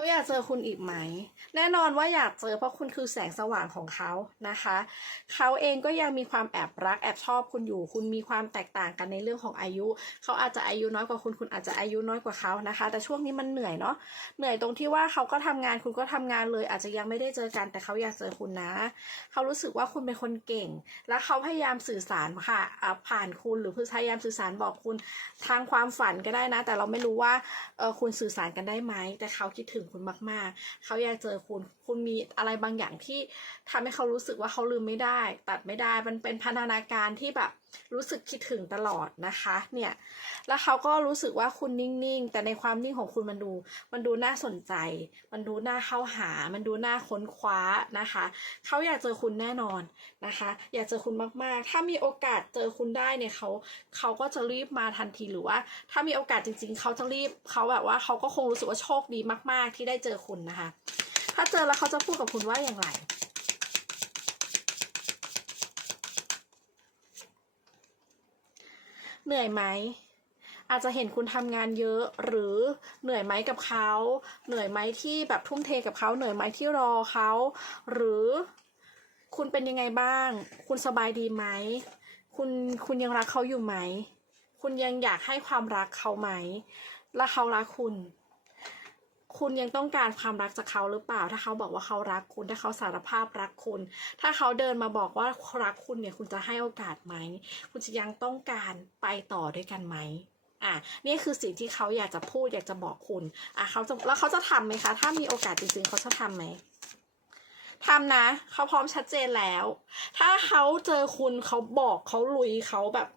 เขาอยากเจอคุณอีกไหม แน่นอนว่าอยากเจอเพราะคุณคือแสงสว่างของเขานะคะ เขาเองก็ยังมีความแอบรักแอบชอบคุณอยู่ คุณมีความแตกต่างกันในเรื่องของอายุ เขาอาจจะอายุน้อยกว่าคุณ คุณอาจจะอายุน้อยกว่าเขานะคะ แต่ช่วงนี้มันเหนื่อยเนาะ เหนื่อยตรงที่ว่าเขาก็ทำงานคุณก็ทำงานเลย อาจจะยังไม่ได้เจอกันแต่เขาอยากเจอคุณนะ เขารู้สึกว่าคุณเป็นคนเก่ง และเขาพยายามสื่อสารค่ะผ่านคุณหรือพยายามสื่อสารบอกคุณทางความฝันก็ได้นะ แต่เราไม่รู้ว่าคุณสื่อสารกันได้ไหม แต่เขาคิดถึงคุณมากๆ เขาอยากเจอคุณ คุณมีอะไรบางอย่างที่ทำให้เขารู้สึกว่าเขาลืมไม่ได้ ตัดไม่ได้ มันเป็นพันธนาการที่แบบ รู้สึกคิดถึงตลอดนะคะเนี่ยแล้วเขาก็รู้สึกว่าคุณนิ่งๆ แต่ในความนิ่งของคุณมันดู มันดูน่าสนใจ มันดูน่าเข้าหา มันดูน่าค้นคว้านะคะเขาอยากเจอคุณแน่นอนนะคะ อยากเจอคุณมากๆ ถ้ามีโอกาสเจอคุณได้เนี่ยเขาเขาก็จะรีบมาทันทีหรือว่า ถ้ามีโอกาสจริง ๆเขาจะรีบเขาแบบว่าเขาก็คงรู้สึกว่าโชคดีมาก ๆ ที่ได้เจอคุณนะคะ ถ้าเจอแล้วเขาจะพูดกับคุณว่าอย่างไร เหนื่อยไหมอาจจะเห็นคุณทำงานเยอะหรือเหนื่อยไหมกับเขา เหนื่อยไหมที่แบบทุ่มเทกับเขาเหนื่อยไหมที่รอเขา หรือคุณเป็นยังไงบ้าง คุณสบายดีไหม คุณคุณยังรักเขาอยู่ไหม คุณยังอยากให้ความรักเขาไหม และเขารักคุณ คุณยังต้องการความรักจากเขาหรือเปล่า ถ้าเขาบอกว่าเขารักคุณ ถ้าเขาสารภาพรักคุณ ถ้าเขาเดินมาบอกว่ารักคุณเนี่ย คุณจะให้โอกาสไหม คุณจะยังต้องการไปต่อด้วยกันไหมอะนี่คือสิ่งที่เขาอยากจะพูดอยากจะบอกคุณอะเขาจะแล้วเขาจะทำไหมคะ ถ้ามีโอกาสจริงๆเขาจะทำไหมทำนะ เขาพร้อมชัดเจนแล้ว ถ้าเขาเจอคุณเขาบอกเขาลุยเขาแบบ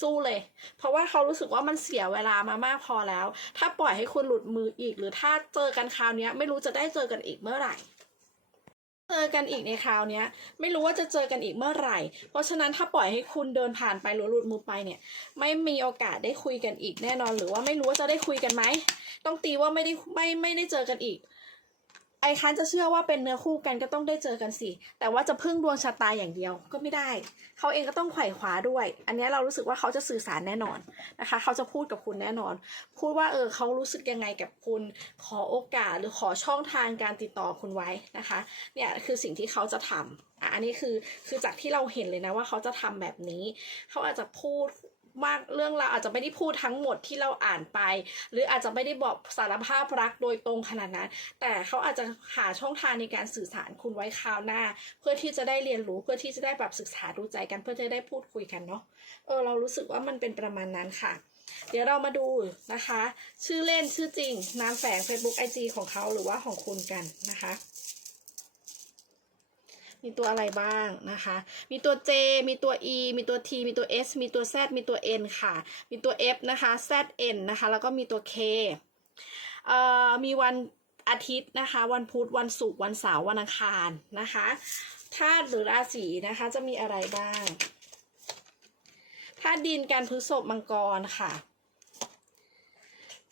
สู้เลย เพราะว่าเขารู้สึกว่ามันเสียเวลามามากพอแล้ว ถ้าปล่อยให้คุณหลุดมืออีก หรือถ้าเจอกันคราวนี้ไม่รู้จะได้เจอกันอีกเมื่อไหร่เจอกันอีกในคราวนี้ไม่รู้ว่าจะเจอกันอีกเมื่อไหร่ เพราะฉะนั้นถ้าปล่อยให้คุณเดินผ่านไปหรือหลุดมือไปเนี่ย ไม่มีโอกาสได้คุยกันอีกแน่นอน หรือว่าไม่รู้ว่าจะได้คุยกันไหมต้องตีว่าไม่ได้ไม่ไม่ได้เจอกันอีก ไอ้คันจะเชื่อว่าเป็นเนื้อคู่กันก็ต้องได้เจอกันสิ แต่ว่าจะพึ่งดวงชะตาอย่างเดียวก็ไม่ได้ เขาเองก็ต้องไขว่คว้าด้วย อันนี้เรารู้สึกว่าเขาจะสื่อสารแน่นอนนะคะ เขาจะพูดกับคุณแน่นอน พูดว่าเออเขารู้สึกยังไงกับคุณ ขอโอกาสหรือขอช่องทางการติดต่อคุณไว้นะคะ เนี่ยคือสิ่งที่เขาจะทำอะอันนี้คือคือจากที่เราเห็นเลยนะว่าเขาจะทำแบบนี้ เขาอาจจะพูด มากเรื่องราวอาจจะไม่ได้พูดทั้งหมดที่เราอ่านไป หรืออาจจะไม่ได้บอกสารภาพรักโดยตรงขนาดนั้น แต่เขาอาจจะหาช่องทางในการสื่อสารคุณไว้คราวหน้า เพื่อที่จะได้เรียนรู้เพื่อที่จะได้แบบศึกษาดูใจกันเพื่อจะได้พูดคุยกันเนาะเออเรารู้สึกว่ามันเป็นประมาณนั้นค่ะ เดี๋ยวเรามาดูนะคะ ชื่อเล่นชื่อจริงนามแฝง Facebook IG ของเขาหรือว่าของคุณกันนะคะ มีตัวอะไรบ้างนะคะ มีตัว J มีตัว E มีตัว T มีตัว S มีตัว Z มีตัว N ค่ะ มีตัว F นะคะ ZN นะคะ แล้วก็มีตัว K เอ่อ มีวันอาทิตย์นะคะ วันพุธ วันศุกร์ วันเสาร์ วันอังคารนะคะ ธาตุหรือราศีนะคะ จะมีอะไรบ้าง ธาตุดินการพฤษภมังกรค่ะ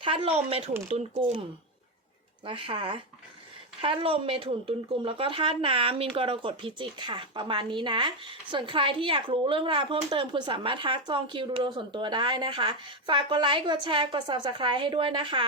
ธาตุลมเมถุนตุลกุมนะคะ ธาตุลมเมถุนตุลกลุ่มแล้วก็ธาตุน้ำมินกรกฎพิจิกค่ะ ประมาณนี้นะ ส่วนใครที่อยากรู้เรื่องราวเพิ่มเติมคุณสามารถทักจองคิวดูดวงส่วนตัวได้นะคะ ฝากกดไลค์กดแชร์กด subscribe ให้ด้วยนะคะ